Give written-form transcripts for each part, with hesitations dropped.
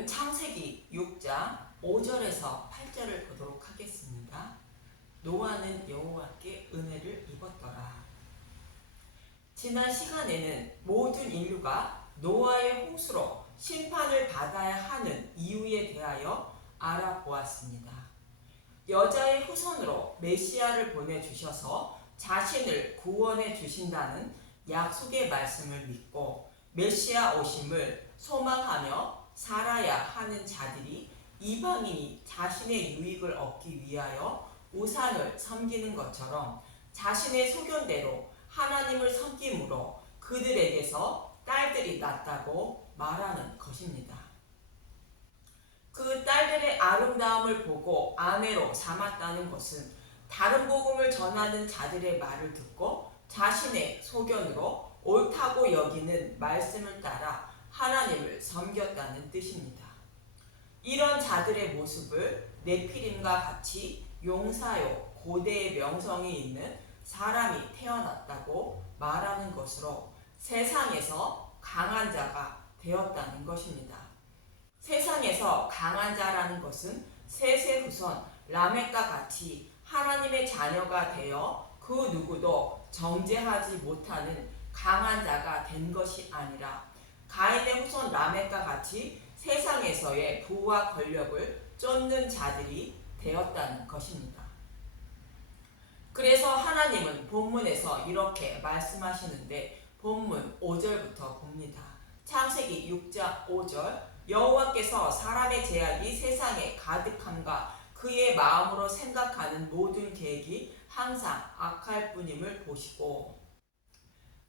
오늘은 창세기 6장 5절에서 8절을 보도록 하겠습니다. 노아는 여호와께 은혜를 입었더라. 지난 시간에는 모든 인류가 노아의 홍수로 심판을 받아야 하는 이유에 대하여 알아보았습니다. 여자의 후손으로 메시아를 보내주셔서 자신을 구원해 주신다는 약속의 말씀을 믿고 메시아 오심을 소망하며 살아야 하는 자들이 이방인이 자신의 유익을 얻기 위하여 우상을 섬기는 것처럼 자신의 소견대로 하나님을 섬김으로 그들에게서 딸들이 낳았다고 말하는 것입니다. 그 딸들의 아름다움을 보고 아내로 삼았다는 것은 다른 복음을 전하는 자들의 말을 듣고 자신의 소견으로 옳다고 여기는 말씀을 따라 하나님을 섬겼다는 뜻입니다. 이런 자들의 모습을 네피림과 같이 용사요 고대의 명성이 있는 사람이 태어났다고 말하는 것으로 세상에서 강한 자가 되었다는 것입니다. 세상에서 강한 자라는 것은 셋의 후손 라멕과 같이 하나님의 자녀가 되어 그 누구도 정죄하지 못하는 강한 자가 된 것이 아니라 가인의 후손 라멕과 같이 세상에서의 부와 권력을 쫓는 자들이 되었다는 것입니다. 그래서 하나님은 본문에서 이렇게 말씀하시는데 본문 5절부터 봅니다. 창세기 6장 5절 여호와께서 사람의 죄악이 세상에 가득함과 그의 마음으로 생각하는 모든 계획이 항상 악할 뿐임을 보시고.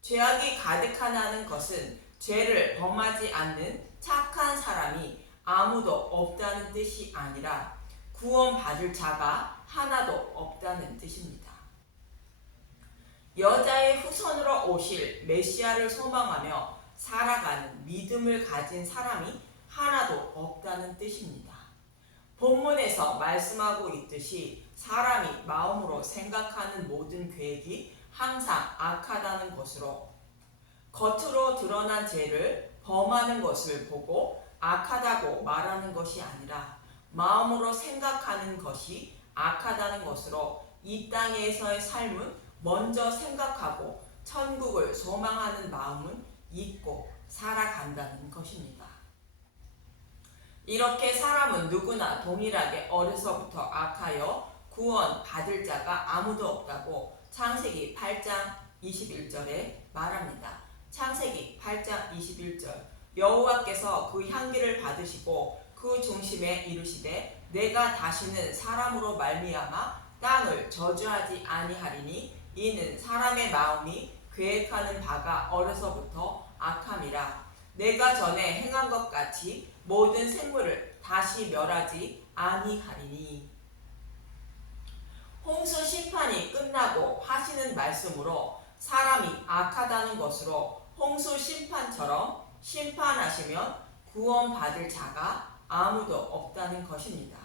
죄악이 가득하다는 것은 죄를 범하지 않는 착한 사람이 아무도 없다는 뜻이 아니라 구원받을 자가 하나도 없다는 뜻입니다. 여자의 후손으로 오실 메시아를 소망하며 살아가는 믿음을 가진 사람이 하나도 없다는 뜻입니다. 본문에서 말씀하고 있듯이 사람이 마음으로 생각하는 모든 계획이 항상 악하다는 것으로 겉으로 드러난 죄를 범하는 것을 보고 악하다고 말하는 것이 아니라 마음으로 생각하는 것이 악하다는 것으로 이 땅에서의 삶은 먼저 생각하고 천국을 소망하는 마음은 잊고 살아간다는 것입니다. 이렇게 사람은 누구나 동일하게 어려서부터 악하여 구원 받을 자가 아무도 없다고 창세기 8장 21절에 말합니다. 창세기 8장 21절 여호와께서 그 향기를 받으시고 그 중심에 이르시되 내가 다시는 사람으로 말미암아 땅을 저주하지 아니하리니 이는 사람의 마음이 계획하는 바가 어려서부터 악함이라. 내가 전에 행한 것 같이 모든 생물을 다시 멸하지 아니하리니. 홍수 심판이 끝나고 하시는 말씀으로 사람이 악하다는 것으로 홍수 심판처럼 심판하시면 구원받을 자가 아무도 없다는 것입니다.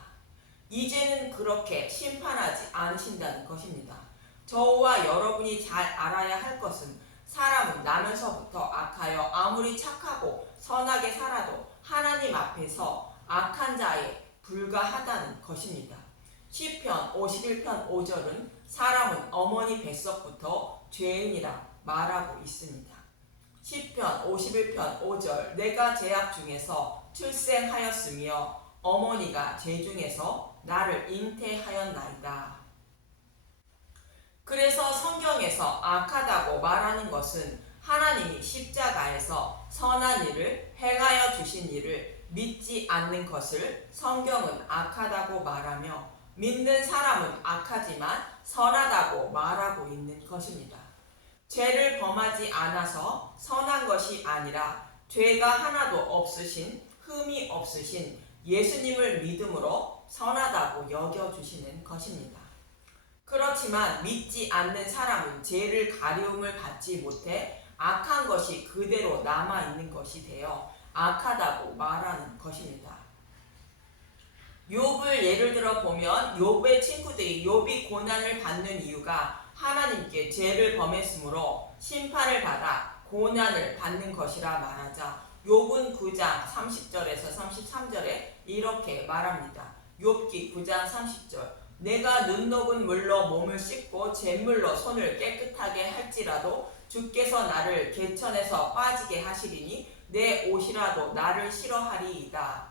이제는 그렇게 심판하지 않으신다는 것입니다. 저와 여러분이 잘 알아야 할 것은 사람은 나면서부터 악하여 아무리 착하고 선하게 살아도 하나님 앞에서 악한 자에 불과하다는 것입니다. 시편 51편 5절은 사람은 어머니 뱃속부터 죄인이라 말하고 있습니다. 시편 51편 5절 내가 죄악 중에서 출생하였으며 어머니가 죄 중에서 나를 잉태하였나이다. 그래서 성경에서 악하다고 말하는 것은 하나님이 십자가에서 선한 일을 행하여 주신 일을 믿지 않는 것을 성경은 악하다고 말하며 믿는 사람은 악하지만 선하다고 말하고 있는 것입니다. 죄를 범하지 않아서 선한 것이 아니라 죄가 하나도 없으신 흠이 없으신 예수님을 믿음으로 선하다고 여겨주시는 것입니다. 그렇지만 믿지 않는 사람은 죄를 가리움을 받지 못해 악한 것이 그대로 남아있는 것이 되어 악하다고 말하는 것입니다. 욥을 예를 들어 보면 욥의 친구들이 욥이 고난을 받는 이유가 하나님께 죄를 범했으므로 심판을 받아 고난을 받는 것이라 말하자 욥은 9장 30절에서 33절에 이렇게 말합니다. 욥기 9장 30절. 내가 눈 녹은 물로 몸을 씻고 잿물로 손을 깨끗하게 할지라도 주께서 나를 개천에서 빠지게 하시리니 내 옷이라도 나를 싫어하리이다.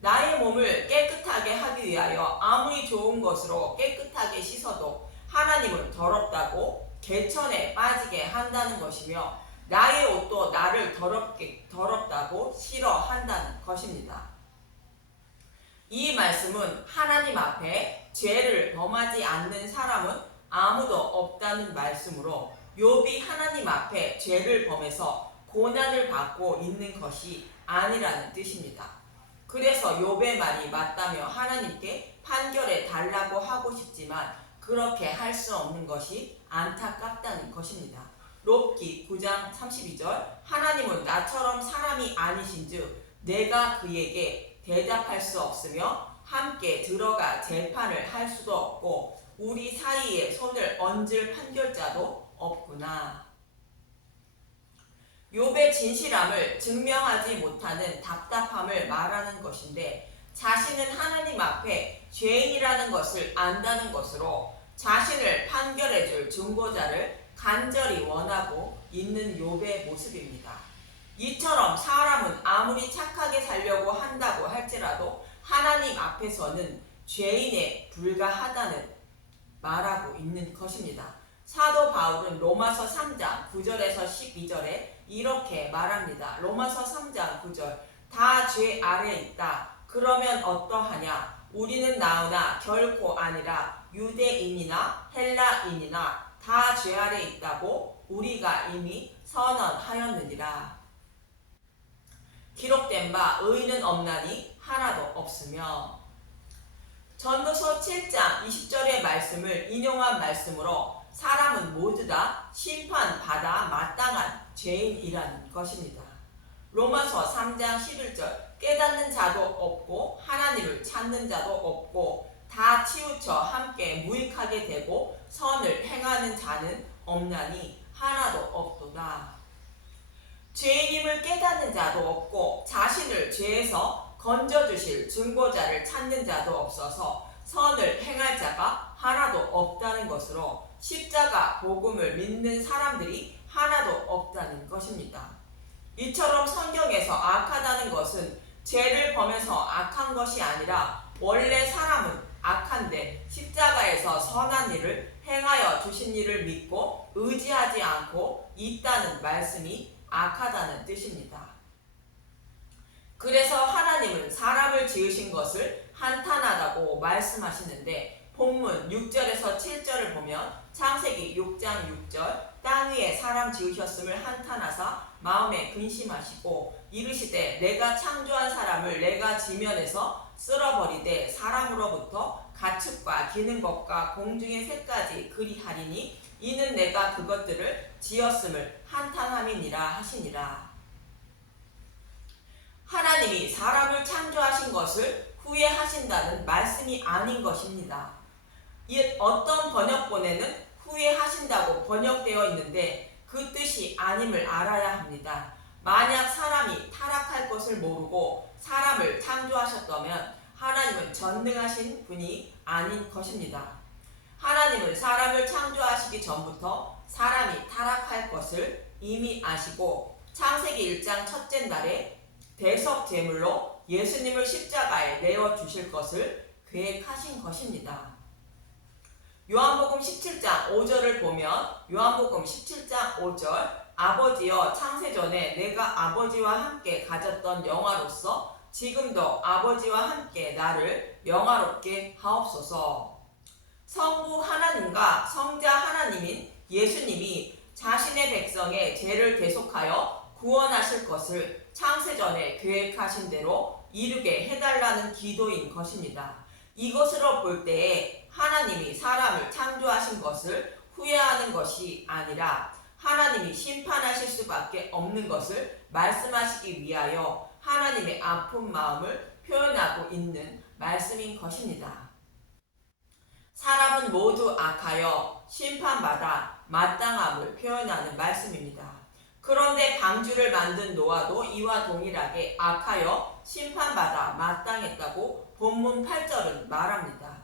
나의 몸을 깨끗하게 하기 위하여 아무리 좋은 것으로 깨끗하게 씻어도 하나님은 더럽다고 개천에 빠지게 한다는 것이며 나의 옷도 나를 더럽다고 싫어한다는 것입니다. 이 말씀은 하나님 앞에 죄를 범하지 않는 사람은 아무도 없다는 말씀으로 욥이 하나님 앞에 죄를 범해서 고난을 받고 있는 것이 아니라는 뜻입니다. 그래서 욥의 말이 맞다며 하나님께 판결해 달라고 하고 싶지만 그렇게 할 수 없는 것이 안타깝다는 것입니다. 욥기 9장 32절. 하나님은 나처럼 사람이 아니신즉 내가 그에게 대답할 수 없으며 함께 들어가 재판을 할 수도 없고 우리 사이에 손을 얹을 판결자도 없구나. 욥의 진실함을 증명하지 못하는 답답함을 말하는 것인데 자신은 하나님 앞에 죄인이라는 것을 안다는 것으로 자신을 판결해줄 중보자를 간절히 원하고 있는 욥의 모습입니다. 이처럼 사람은 아무리 착하게 살려고 한다고 할지라도 하나님 앞에서는 죄인에 불과하다는 말하고 있는 것입니다. 사도 바울은 로마서 3장 9절에서 12절에 이렇게 말합니다. 로마서 3장 9절. 다 죄 아래 있다. 그러면 어떠하냐? 우리는 나으나 결코 아니라 유대인이나 헬라인이나 다 죄 아래 있다고 우리가 이미 선언하였느니라. 기록된 바 의인은 없나니 하나도 없으며. 전도서 7장 20절의 말씀을 인용한 말씀으로 사람은 모두 다 심판받아 마땅한 죄인이라는 것입니다. 로마서 3장 11절. 깨닫는 자도 없고 하나님을 찾는 자도 없고 다 치우쳐 함께 무익하게 되고 선을 행하는 자는 없나니 하나도 없도다. 죄인임을 깨닫는 자도 없고 자신을 죄에서 건져주실 중보자를 찾는 자도 없어서 선을 행할 자가 하나도 없다는 것으로 십자가 복음을 믿는 사람들이 하나도 없다는 것입니다. 이처럼 성경에서 악하다는 것은 죄를 범해서 악한 것이 아니라 원래 사람은 악한데 십자가에서 선한 일을 행하여 주신 일을 믿고 의지하지 않고 있다는 말씀이 악하다는 뜻입니다. 그래서 하나님은 사람을 지으신 것을 한탄하다고 말씀하시는데 본문 6절에서 7절을 보면 창세기 6장 6절 땅 위에 사람 지으셨음을 한탄하사 마음에 근심하시고 이르시되 내가 창조한 사람을 내가 지면에서 쓸어버리되 사람으로부터 가축과 기는 것과 공중의 새까지 그리하리니 이는 내가 그것들을 지었음을 한탄함이니라 하시니라. 하나님이 사람을 창조하신 것을 후회하신다는 말씀이 아닌 것입니다. 어떤 번역본에는 후회하신다고 번역되어 있는데 그 뜻이 아님을 알아야 합니다. 만약 사람이 타락할 것을 모르고 사람을 창조하셨다면 하나님은 전능하신 분이 아닌 것입니다. 하나님은 사람을 창조하시기 전부터 사람이 타락할 것을 이미 아시고 창세기 1장 첫째 날에 대속 제물로 예수님을 십자가에 내어 주실 것을 계획하신 것입니다. 요한복음 17장 5절을 보면 요한복음 17장 5절 아버지여 창세전에 내가 아버지와 함께 가졌던 영화로서 지금도 아버지와 함께 나를 영화롭게 하옵소서. 성부 하나님과 성자 하나님인 예수님이 자신의 백성의 죄를 대속하여 구원하실 것을 창세전에 계획하신 대로 이루게 해달라는 기도인 것입니다. 이것으로 볼 때에 하나님이 사람을 창조하신 것을 후회하는 것이 아니라 하나님이 심판하실 수밖에 없는 것을 말씀하시기 위하여 하나님의 아픈 마음을 표현하고 있는 말씀인 것입니다. 사람은 모두 악하여 심판받아 마땅함을 표현하는 말씀입니다. 그런데 방주를 만든 노아도 이와 동일하게 악하여 심판받아 마땅했다고 본문 8절은 말합니다.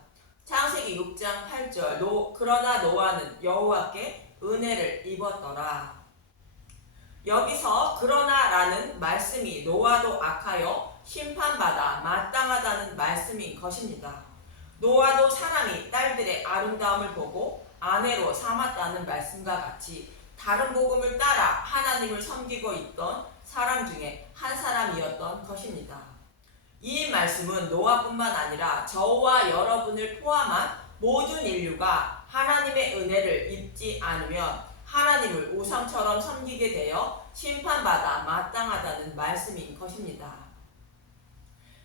창세기 6장 8절 그러나 노아는 여호와께 은혜를 입었더라. 여기서 그러나라는 말씀이 노아도 악하여 심판받아 마땅하다는 말씀인 것입니다. 노아도 사람이 딸들의 아름다움을 보고 아내로 삼았다는 말씀과 같이 다른 복음을 따라 하나님을 섬기고 있던 사람 중에 한 사람이었던 것입니다. 이 말씀은 노아뿐만 아니라 저와 여러분을 포함한 모든 인류가 하나님의 은혜를 입지 않으면 하나님을 우상처럼 섬기게 되어 심판받아 마땅하다는 말씀인 것입니다.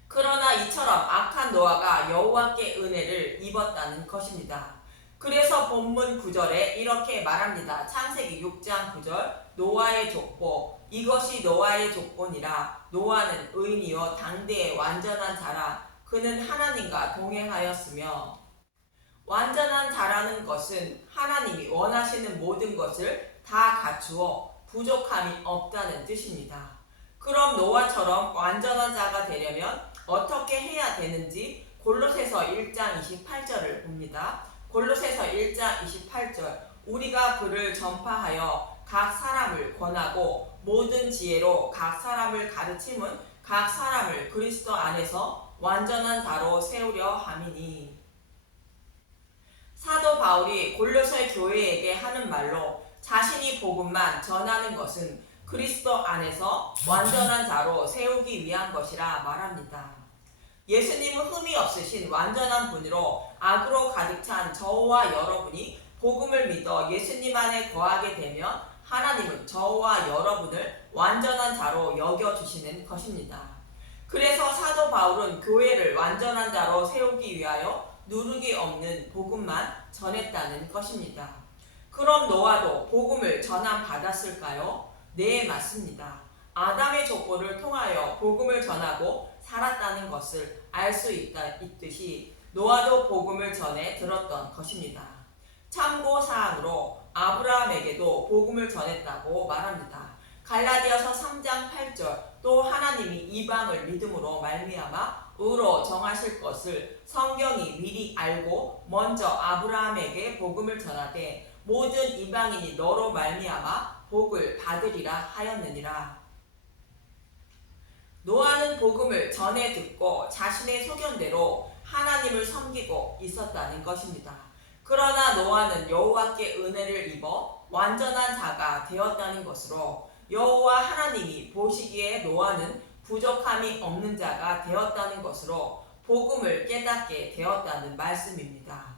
그러나 이처럼 악한 노아가 여호와께 은혜를 입었다는 것입니다. 그래서 본문 9절에 이렇게 말합니다. 창세기 6장 9절 노아의 족보 이것이 노아의 족보니라. 노아는 의인이요 당대의 완전한 자라. 그는 하나님과 동행하였으며. 완전한 자라는 것은 하나님이 원하시는 모든 것을 다 갖추어 부족함이 없다는 뜻입니다. 그럼 노아처럼 완전한 자가 되려면 어떻게 해야 되는지 골로새서 1장 28절을 봅니다. 골로새서 1장 28절 우리가 그를 전파하여 각 사람을 권하고 모든 지혜로 각 사람을 가르침은 각 사람을 그리스도 안에서 완전한 자로 세우려 함이니. 사도 바울이 골로새 교회에게 하는 말로 자신이 복음만 전하는 것은 그리스도 안에서 완전한 자로 세우기 위한 것이라 말합니다. 예수님은 흠이 없으신 완전한 분으로 악으로 가득 찬 저와 여러분이 복음을 믿어 예수님 안에 거하게 되면 하나님은 저와 여러분을 완전한 자로 여겨주시는 것입니다. 그래서 사도 바울은 교회를 완전한 자로 세우기 위하여 누룩이 없는 복음만 전했다는 것입니다. 그럼 노아도 복음을 전함 받았을까요? 네, 맞습니다. 아담의 족보를 통하여 복음을 전하고 살았다는 것을 알 수 있듯이 노아도 복음을 전해 들었던 것입니다. 참고 사항으로 아브라함에게도 복음을 전했다고 말합니다. 갈라디아서 3장 8절 또 하나님이 이방을 믿음으로 말미암아 의로 정하실 것을 성경이 미리 알고 먼저 아브라함에게 복음을 전하되 모든 이방인이 너로 말미암아 복을 받으리라 하였느니라. 노아는 복음을 전해 듣고 자신의 소견대로 하나님을 섬기고 있었다는 것입니다. 그러나 노아는 여호와께 은혜를 입어 완전한 자가 되었다는 것으로 여호와 하나님이 보시기에 노아는 부족함이 없는 자가 되었다는 것으로 복음을 깨닫게 되었다는 말씀입니다.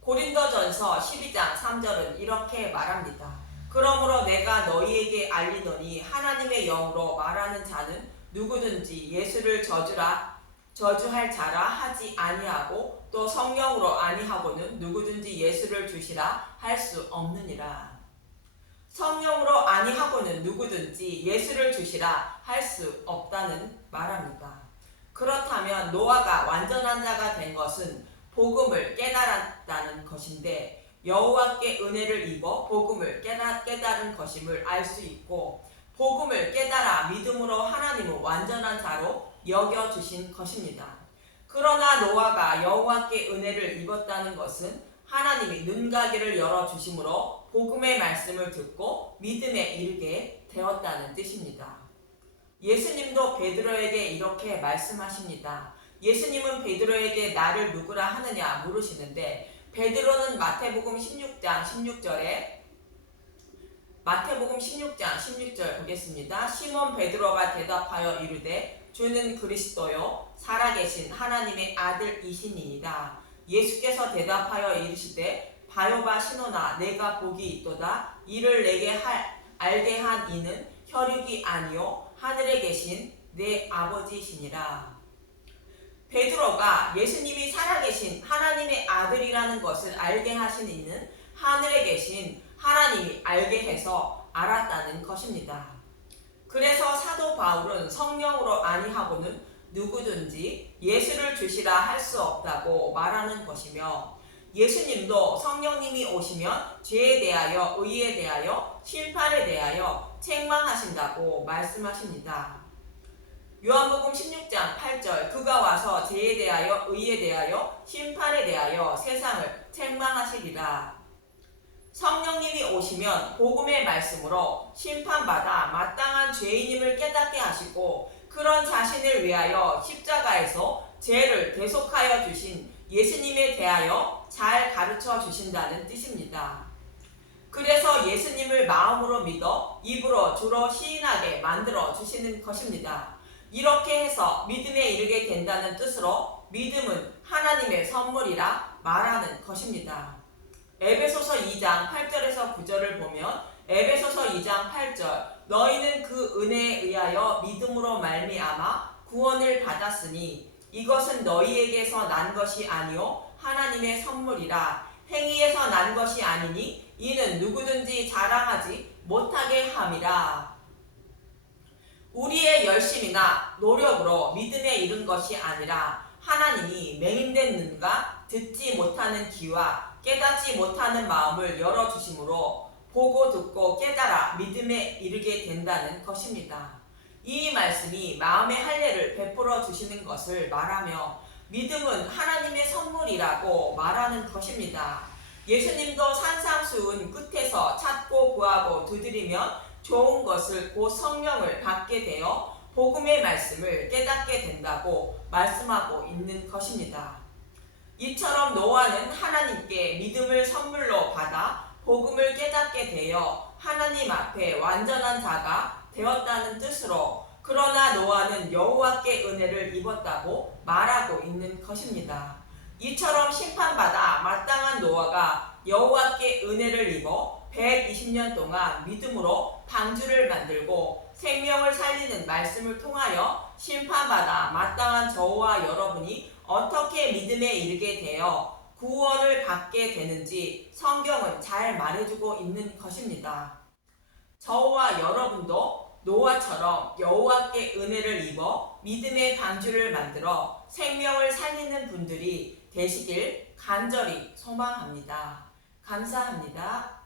고린도전서 12장 3절은 이렇게 말합니다. 그러므로 내가 너희에게 알리노니 하나님의 영으로 말하는 자는 누구든지 예수를 저주할 자라 하지 아니하고 또 성령으로 아니하고는 누구든지 예수를 주시라 할 수 없느니라. 성령으로 아니하고는 누구든지 예수를 주시라 할 수 없다는 말합니다. 그렇다면 노아가 완전한 자가 된 것은 복음을 깨달았다는 것인데 여호와께 은혜를 입어 복음을 깨달은 것임을 알 수 있고 복음을 깨달아 믿음으로 하나님을 완전한 자로 여겨주신 것입니다. 그러나 노아가 여호와께 은혜를 입었다는 것은 하나님이 눈가게를 열어주심으로 복음의 말씀을 듣고 믿음에 이르게 되었다는 뜻입니다. 예수님도 베드로에게 이렇게 말씀하십니다. 예수님은 베드로에게 나를 누구라 하느냐 물으시는데 베드로는 마태복음 16장 16절 보겠습니다. 시몬 베드로가 대답하여 이르되 주는 그리스도요 살아계신 하나님의 아들이시니이다. 예수께서 대답하여 이르시되 바요바 시몬아 내가 복이 있도다. 이를 내게 알게 한 이는 혈육이 아니요 하늘에 계신 내 아버지시니라. 베드로가 예수님이 살아계신 하나님의 아들이라는 것을 알게 하신 이는 하늘에 계신 하나님이 알게 해서 알았다는 것입니다. 그래서 사도 바울은 성령으로 아니하고는 누구든지 예수를 주시라 할 수 없다고 말하는 것이며 예수님도 성령님이 오시면 죄에 대하여 의에 대하여 심판에 대하여 책망하신다고 말씀하십니다. 요한복음 16장 8절 그가 와서 죄에 대하여 의에 대하여 심판에 대하여 세상을 책망하시리라. 성령님이 오시면 복음의 말씀으로 심판받아 마땅한 죄인임을 깨닫게 하시고 그런 자신을 위하여 십자가에서 죄를 대속하여 주신 예수님에 대하여 잘 가르쳐 주신다는 뜻입니다. 그래서 예수님을 마음으로 믿어 입으로 주로 시인하게 만들어 주시는 것입니다. 이렇게 해서 믿음에 이르게 된다는 뜻으로 믿음은 하나님의 선물이라 말하는 것입니다. 에베소서 2장 8절에서 9절을 보면 에베소서 2장 8절 너희는 그 은혜에 의하여 믿음으로 말미암아 구원을 받았으니 이것은 너희에게서 난 것이 아니요 하나님의 선물이라. 행위에서 난 것이 아니니 이는 누구든지 자랑하지 못하게 함이라. 우리의 열심이나 노력으로 믿음에 이른 것이 아니라 하나님이 맹인된 눈과 듣지 못하는 귀와 깨닫지 못하는 마음을 열어주심으로 보고 듣고 깨달아 믿음에 이르게 된다는 것입니다. 이 말씀이 마음의 할례를 베풀어 주시는 것을 말하며 믿음은 하나님의 선물이라고 말하는 것입니다. 예수님도 산상수훈 끝에서 찾고 구하고 두드리면 좋은 것을 곧 성령을 받게 되어 복음의 말씀을 깨닫게 된다고 말씀하고 있는 것입니다. 이처럼 노아는 하나님께 믿음을 선물로 받아 복음을 깨닫게 되어 하나님 앞에 완전한 자가 되었다는 뜻으로 그러나 노아는 여호와께 은혜를 입었다고 말하고 있는 것입니다. 이처럼 심판받아 마땅한 노아가 여호와께 은혜를 입어 120년 동안 믿음으로 방주를 만들고 생명을 살리는 말씀을 통하여 심판받아 마땅한 저와 여러분이 어떻게 믿음에 이르게 되어 구원을 받게 되는지 성경은 잘 말해주고 있는 것입니다. 저와 여러분도 노아처럼 여호와께 은혜를 입어 믿음의 방주를 만들어 생명을 살리는 분들이 되시길 간절히 소망합니다. 감사합니다.